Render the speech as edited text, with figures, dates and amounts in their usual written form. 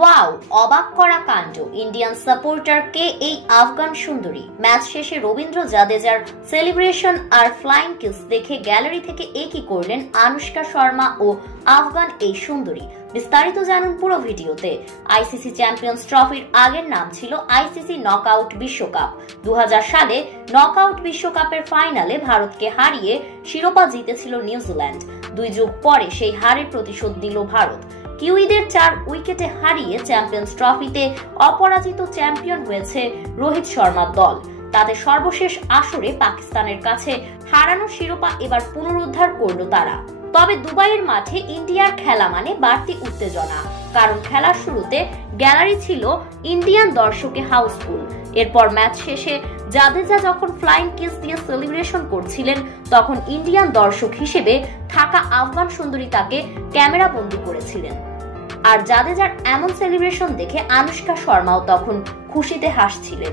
Wow, অবাক করা কাণ্ড! ইন্ডিয়ান সাপোর্টারকে এই আফগান সুন্দরী। ম্যাচ শেষে রবীন্দ্র জাদেজার সেলিব্রেশন আর ফ্লাইং কিস দেখে গ্যালারি থেকে একই করলেন আনুশকা শর্মা ও আফগান এই সুন্দরী। বিস্তারিত জানুন পুরো ভিডিওতে। আইসিসি চ্যাম্পিয়ন্স ট্রফির আগের নাম ছিল আইসিসি নকআউট বিশ্বকাপ। 2000 সালে নকআউট বিশ্বকাপের ফাইনালে ভারতকে হারিয়ে শিরোপা জিতেছিল নিউজিল্যান্ড। 2 যুগ পরে সেই হারের প্রতিশোধ নিল ভারত। কিউইদের 4 উইকেটে হারিয়ে চ্যাম্পিয়ন্স ট্রফিতে অপরাজিত চ্যাম্পিয়ন হয়েছে রোহিত শর্মার দল। তাদের সর্বশেষ আসরে পাকিস্তানের কাছে হারানো শিরোপা এবার পুনরুদ্ধার করল তারা। তবে দুবাইয়ের মাঠে ইন্ডিয়ার খেলা মানে বাড়তি উত্তেজনা, কারণ খেলার শুরুতে গ্যালারি ছিল ইন্ডিয়ান দর্শকে হাউসফুল। এরপর ম্যাচ শেষে জাদেজা যখন ফ্লাইং কিস দিয়ে সেলিব্রেশন করছিলেন, তখন ইন্ডিয়ান দর্শক হিসেবে থাকা আফগান সুন্দরী তাকে ক্যামেরা বন্দী করেছিলেন। আর জাদেজার এমন সেলিব্রেশন দেখে আনুশকা শর্মাও তখন খুশিতে হাসছিলেন।